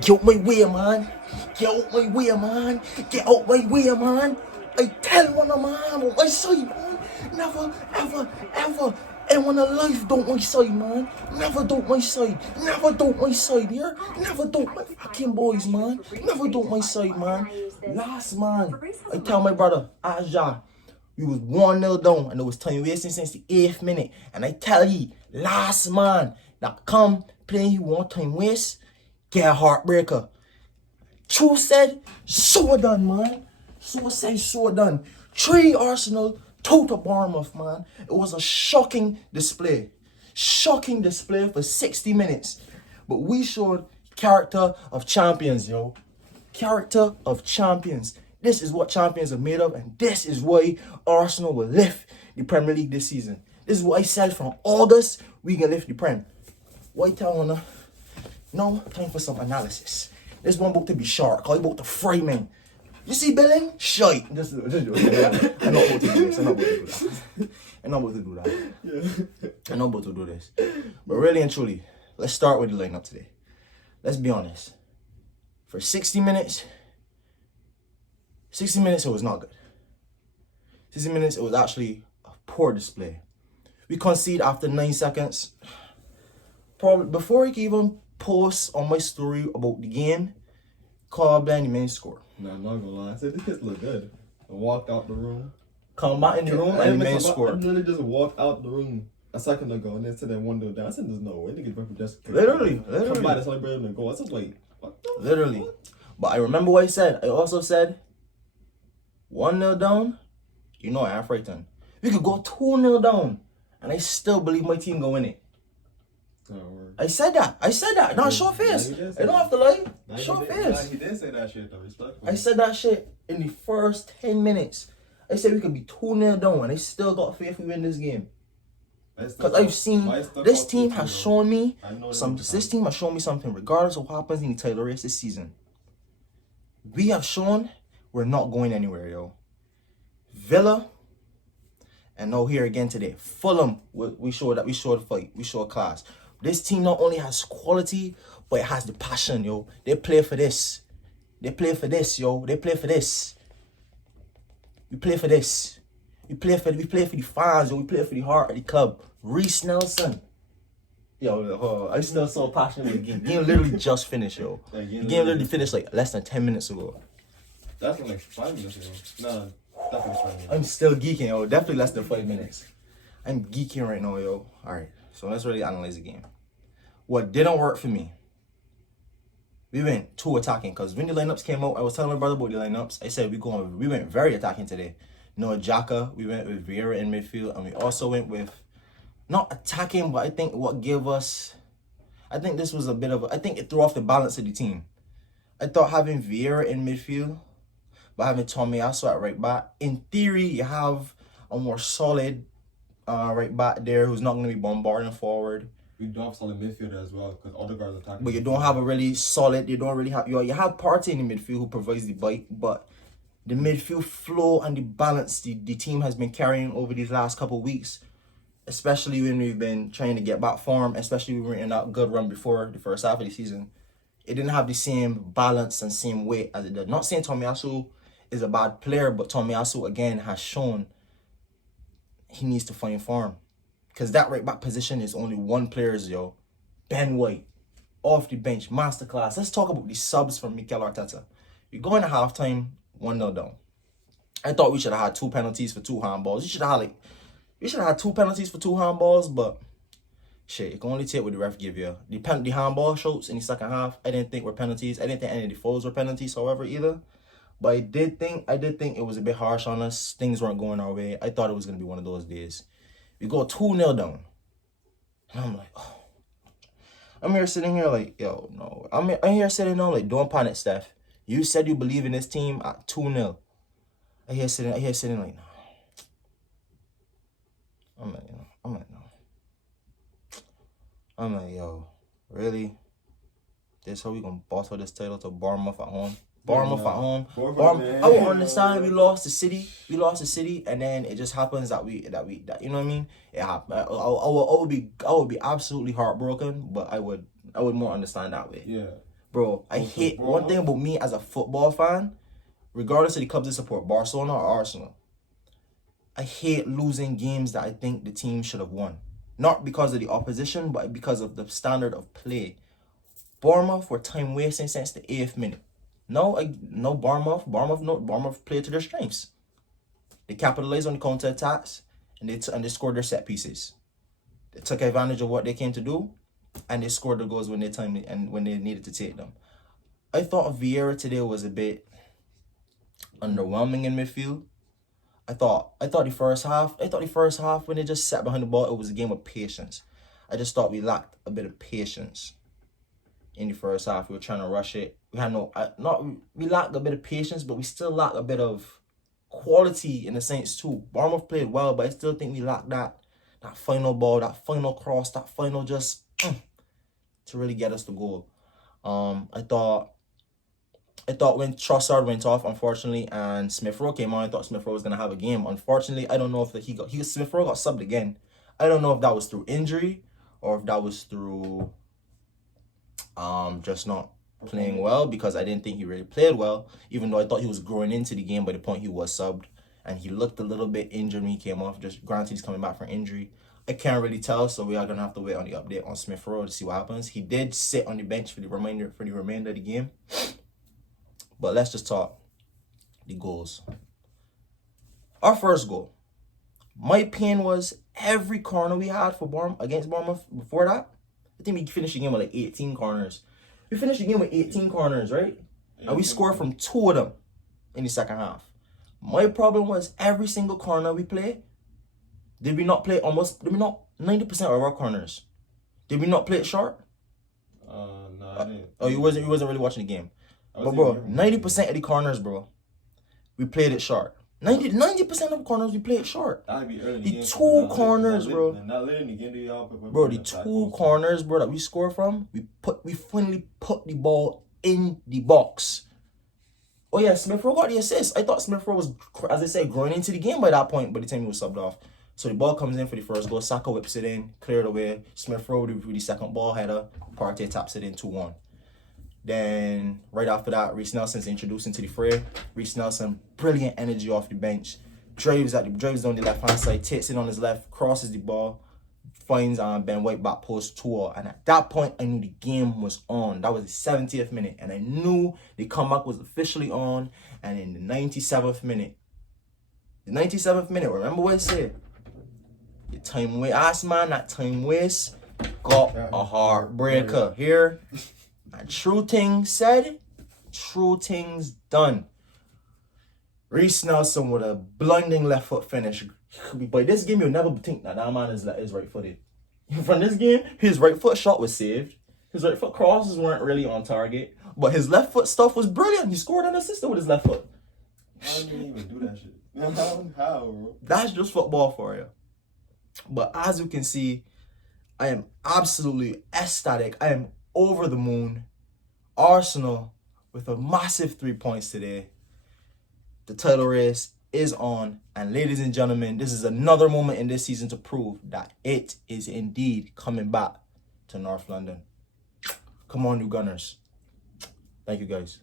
Get out my way, man. Get out my way, man. Get out my way, man. I tell one of man on my side, man. Never, ever, ever. Anyone alive don't my side, man. Never don't my side. Never don't my side here. Never don't my fucking boys, man. Never don't my side, man. Last man, I tell my brother, Aja, we was 1-0 down and it was time wasting since the 8th minute. And I tell ye, last man that come playing you one time waste, get a heartbreaker. True said, so done, man. So said, so done. 3 Arsenal, 2 to Bournemouth, man. It was a shocking display. Shocking display for 60 minutes. But we showed character of champions, yo. Character of champions. This is what champions are made of, and this is why Arsenal will lift the Premier League this season. This is what I said from August, we can lift the Prem. What I tell you, now, time for some analysis. This one about to be sharp, I about to fry man. You see Billing? Shite. Just do it. I'm not about to do this. I'm not about to do that. I'm not about to do this. But really and truly, let's start with the lineup today. Let's be honest. For 60 minutes, it was not good. 60 minutes, it was actually a poor display. We conceded after 9 seconds. Probably before I could even post on my story about the game, Carl Blaney the main score. Nah, I'm not gonna lie. I said this kids look good. I walked out the room. Come back in the room and the main score. I literally just walked out the room a second ago and then said that 1-0 down. I said there's no way. Niggas better just Literally. Come by to celebrate the goal. I said wait. Literally. But I remember what I said. I also said 1-0 down. You know I have frightened. We could go 2-0 down. And I still believe my team go win it. I said that. Not show face. I don't have to lie. Show face. He did say that shit though. Respectful. I said that shit in the first 10 minutes. I said we could be 2-0 down and I still got faith we win this game. Because I've seen this team has shown me something regardless of what happens in the title race this season. We have shown we're not going anywhere, yo. Villa, and now here again today, Fulham, we showed fight, we showed class. This team not only has quality, but it has the passion, yo. They play for this. They play for this, yo. They play for this. We play for this. We play for the fans, yo. We play for the heart of the club. Reece Nelson. Yo, I still so passionate with the game. The game literally just finished, yo. The game literally finished like less than 10 minutes ago. That's like 5 minutes ago. No, definitely 5 minutes. I'm still geeking, yo. Definitely less than 5 minutes. I'm geeking right now, yo. Alright, so let's really analyze the game. What didn't work for me, we went too attacking. Because when the lineups came out, I was telling my brother about the lineups. I said we went very attacking today. No Xhaka, we went with Vieira in midfield. And we also went with, not attacking, but I think what gave us, I think this was a bit of, I think it threw off the balance of the team. I thought having Vieira in midfield, but having Tomiyasu at right back, in theory, you have a more solid right back there who's not going to be bombarding forward. We don't have solid midfielder as well because other guys are attacking. But you don't have a really solid, you have Partey in the midfield who provides the bite, but the midfield flow and the balance the team has been carrying over these last couple of weeks, especially when we've been trying to get back form, especially when we were in that good run before the first half of the season. It didn't have the same balance and same weight as it did. Not saying Tomiyasu is a bad player, but Tomiyasu again has shown he needs to find form. Because that right back position is only one player's, yo. Ben White, off the bench, masterclass. Let's talk about the subs from Mikel Arteta. We go into halftime, 1-0 down. I thought we should have had 2 penalties for 2 handballs. We should have had 2 penalties for 2 handballs, but shit, you can only take what the ref give you. The handball shots in the second half, I didn't think were penalties. I didn't think any of the fouls were penalties, however, either. But I did think it was a bit harsh on us. Things weren't going our way. I thought it was going to be one of those days. We go 2-0 down. And I'm like, oh. I'm here sitting here like, yo, no. I'm here sitting down like, don't panic, Steph. You said you believe in this team at 2-0. I hear sitting like, no. I'm like, yo, really? This how we gonna boss out this title to Bournemouth at home? Bournemouth at home. I won't understand. We lost the city, and then it just happens that you know what I mean? It happened. I would be absolutely heartbroken, but I would more understand that way. Yeah. Bro, I hate one thing about me as a football fan, regardless of the clubs I support, Barcelona or Arsenal. I hate losing games that I think the team should have won. Not because of the opposition, but because of the standard of play. Bournemouth were time wasting since the 8th minute. No Bournemouth played to their strengths. They capitalized on the counter attacks and they scored their set pieces. They took advantage of what they came to do, and they scored the goals when when they needed to take them. I thought Vieira today was a bit underwhelming in midfield. I thought the first half when they just sat behind the ball, it was a game of patience. I just thought we lacked a bit of patience in the first half. We were trying to rush it. We had we lacked a bit of patience, but we still lacked a bit of quality in a sense too. Bournemouth played well, but I still think we lacked that final ball, that final cross, that final just to really get us the goal. I thought when Trossard went off, unfortunately, and Smith Rowe came on, I thought Smith Rowe was gonna have a game. Unfortunately, I don't know if Smith Rowe got subbed again. I don't know if that was through injury or if that was through just not playing well, because I didn't think he really played well, even though I thought he was growing into the game by the point he was subbed, and he looked a little bit injured when he came off. Just granted, he's coming back from injury. I can't really tell, so we are gonna have to wait on the update on Smith Rowe to see what happens. He did sit on the bench for the remainder of the game. But let's just talk the goals. Our first goal. My opinion was every corner we had against Bournemouth before that, I think we finished the game with like 18 corners. We finished the game with 18 corners, right? And we scored from 2 of them in the second half. My problem was every single corner we play, did we not 90% of our corners? Did we not play it short? No, I didn't. Oh, you wasn't really watching the game. But bro, 90% of the corners, bro, we played it short. 90% of corners we played short. That'd be early in The game, two corners, bro. Not late in the game, do y'all? Bro, the 2 corners, bro, that we scored from, we finally put the ball in the box. Oh yeah, Smith Rowe got the assist. I thought Smith Rowe was, as I said, growing into the game by that point, by the time he was subbed off. So the ball comes in for the first goal. Saka whips it in, cleared away. Smith Rowe with the second ball header. Partey taps it in 2-1. Then right after that, Reece Nelson's introduced into the fray. Reece Nelson, brilliant energy off the bench. Drives on the left-hand side, takes it on his left, crosses the ball, finds Ben White back post 2-0. And at that point, I knew the game was on. That was the 70th minute. And I knew the comeback was officially on. And in the 97th minute, remember what I said? The time waste, that time waste got a heartbreaker here. And true things said, true things done. Reece Nelson with a blinding left foot finish. By this game, you'll never think that man is right footed. From this game, his right foot shot was saved. His right foot crosses weren't really on target. But his left foot stuff was brilliant. He scored an assist with his left foot. I didn't even do that shit. How, bro? That's just football for you. But as you can see, I am absolutely ecstatic. I am over the moon. Arsenal with a massive 3 points today. The title race is on. And ladies and gentlemen, this is another moment in this season to prove that it is indeed coming back to North London. Come on, you Gunners. Thank you, guys.